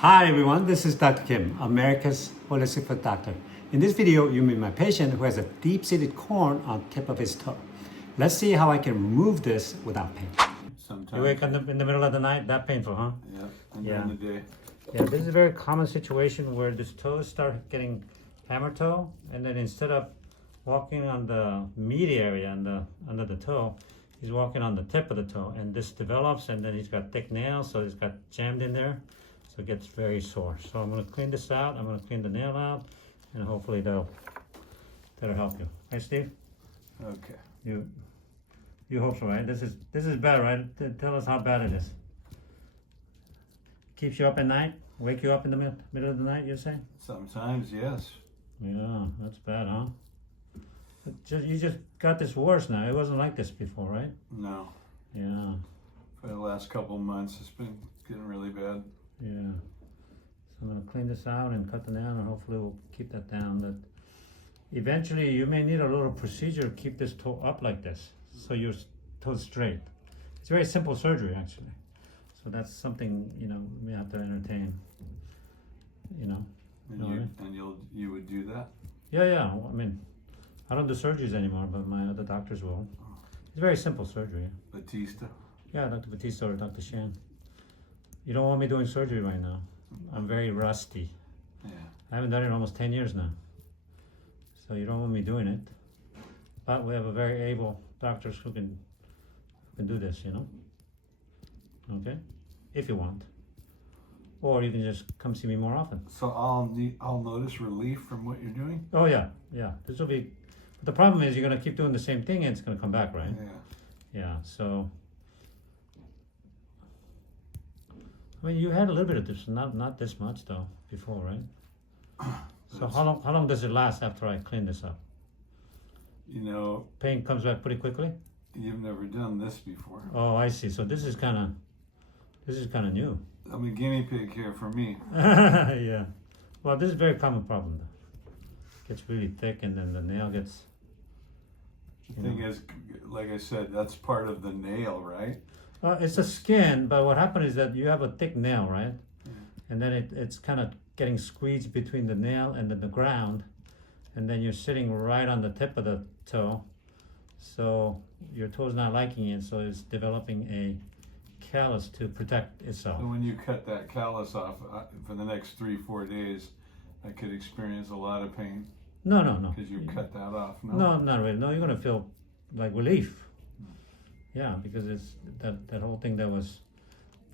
Hi everyone, this is Dr. Kim, America's holistic foot doctor. In this video, you meet my patient who has a deep-seated corn on tip of his toe. Let's see how I can remove this without pain. Sometimes. You wake up in the middle of the night, that painful, huh? Yeah, and during the day. Yeah, this is a very common situation where this toes start getting hammer toe, and then instead of walking on the meaty area under the toe, he's walking on the tip of the toe, and this develops, and then he's got thick nails, so he's got jammed in there, so it gets very sore. So I'm going to clean this out. I'm going to clean the nail out, and hopefully that'll help you. Right, Steve? Okay. You hope so, right? This is bad, right? Tell us how bad it is. Keeps you up at night? Wake you up in the middle of the night, you say? Sometimes, yes. Yeah, that's bad, huh? You just got this worse now. It wasn't like this before, right? No. Yeah. For the last couple of months, it's been getting really bad. Yeah. So I'm going to clean this out and cut the nail, and hopefully we'll keep that down. But eventually, you may need a little procedure to keep this toe up like this, so your toe's straight. It's very simple surgery, actually. So that's something, we have to entertain, And you would do that? Yeah. I mean, I don't do surgeries anymore, but my other doctors will. It's very simple surgery. Batista? Yeah, Dr. Batista or Dr. Shan. You don't want me doing surgery right now. I'm very rusty. Yeah. I haven't done it in almost 10 years now. So you don't want me doing it. But we have a very able doctors who can do this, Okay? If you want. Or you can just come see me more often. So I'll notice relief from what you're doing? Oh yeah. This will be. But the problem is you're gonna keep doing the same thing and it's gonna come back, right? Yeah. So. I mean, you had a little bit of this, not this much though, before, right? So how long does it last after I clean this up? Pain comes back pretty quickly? You've never done this before. Oh, I see. So this is kind of new. I'm a guinea pig here for me. Yeah. Well, this is a very common problem though. It gets really thick and then the nail gets... The thing is, like I said, that's part of the nail, right? It's the skin, but what happened is that you have a thick nail, right? Yeah. And then it's kind of getting squeezed between the nail and the ground, and then you're sitting right on the tip of the toe, so your toe's not liking it, so it's developing a callus to protect itself. So when you cut that callus off, for the next 3-4 days, I could experience a lot of pain. No. Because you cut that off, no? No, not really. No, you're gonna feel like relief. Yeah, because it's that whole thing that was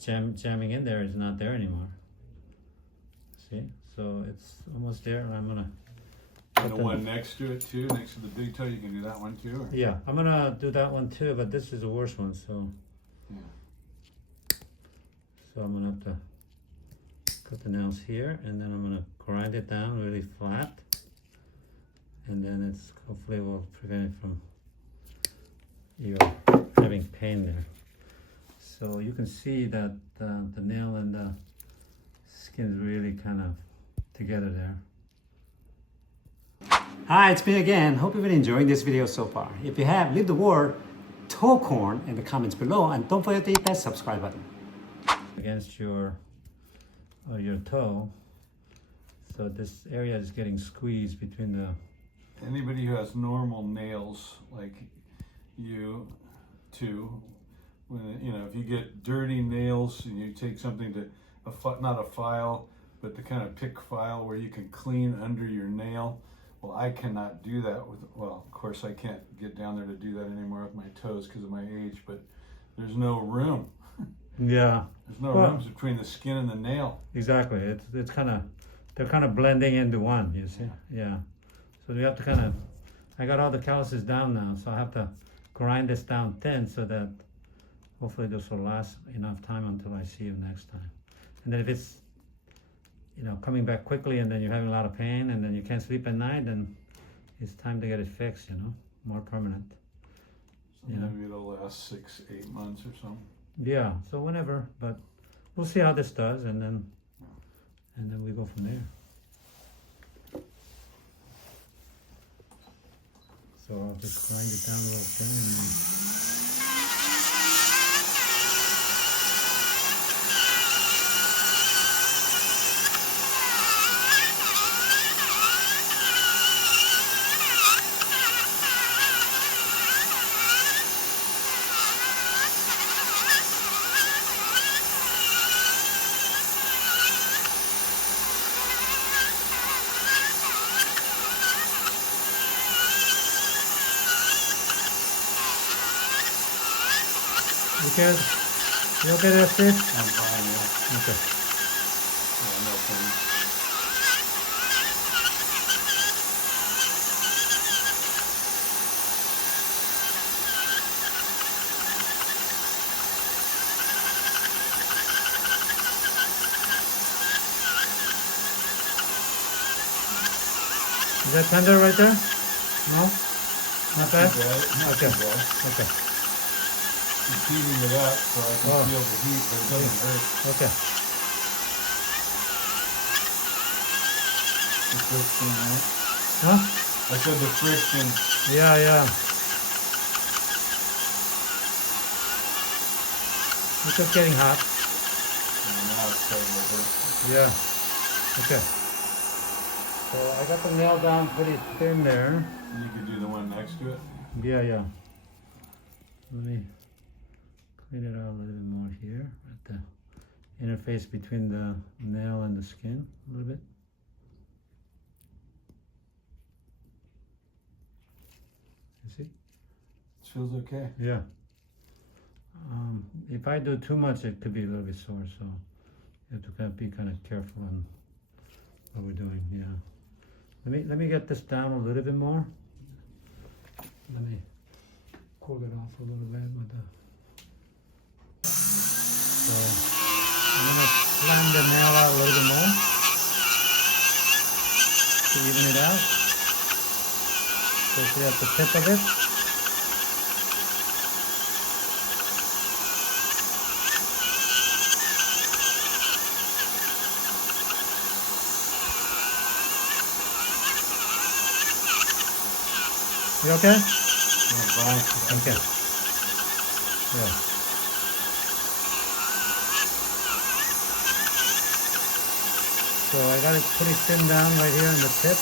jamming in there is not there anymore. See, so it's almost there. I'm gonna. And the one next to it too, next to the big toe, you can do that one too? Or? Yeah, I'm gonna do that one too, but this is the worst one, so. Yeah. So I'm gonna have to cut the nails here, and then I'm gonna grind it down really flat, and then hopefully will prevent it from you having pain there. So you can see that the nail and the skin is really kind of together there. Hi, it's me again. Hope you've been enjoying this video so far. If you have, leave the word toe corn in the comments below, and don't forget to hit that subscribe button. Against your toe, so this area is getting squeezed between the... Anybody who has normal nails, like you too, when if you get dirty nails and you take something to not a file, but the kind of pick file where you can clean under your nail. Well, I cannot do that with, well, of course I can't get down there to do that anymore with my toes because of my age, but there's no room. Yeah. There's no room between the skin and the nail. Exactly. It's kind of, they're kind of blending into one, you see? Yeah. So we have to kind of, I got all the calluses down now, so I have to grind this down thin so that hopefully this will last enough time until I see you next time. And then if it's, coming back quickly and then you're having a lot of pain and then you can't sleep at night, then it's time to get it fixed, more permanent. So maybe it'll last 6-8 months or something. Yeah, so whenever, but we'll see how this does and then we go from there. So I'll just grind it down a little thin. care? You okay there, Steve? I'm fine, yeah. Okay. Yeah, no pain. Is that tender right there? No? Not bad? Too bad. Not Okay. too bad. Okay. It's heating it up so I can Oh. feel the heat, but it doesn't hurt. Okay. The friction, right? Huh? I said the friction. Yeah, yeah. It's just getting hot. And now it's starting to hurt. Yeah. Okay. So I got the nail down pretty thin there. You could do the one next to it. Yeah, yeah. Let me clean it out a little bit more here at the interface between the nail and the skin a little bit. You see? It feels okay. Yeah. If I do too much, it could be a little bit sore, so you have to be kind of careful on what we're doing. Yeah. Let me get this down a little bit more. Let me cool it off a little bit with the. So I'm gonna slam the nail out a little bit more to even it out. Especially at the tip of it. You okay? Yeah, fine. Okay. Yeah. So I got it pretty thin down right here on the tip.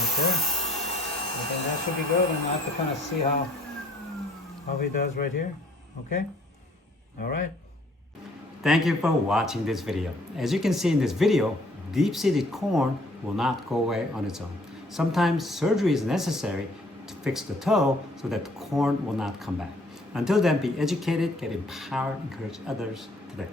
Okay. I think that should be good, and I have to kind of see how he does right here. Okay. All right. Thank you for watching this video. As you can see in this video, deep-seated corn will not go away on its own. Sometimes surgery is necessary to fix the toe so that the corn will not come back. Until then, be educated, get empowered, encourage others today.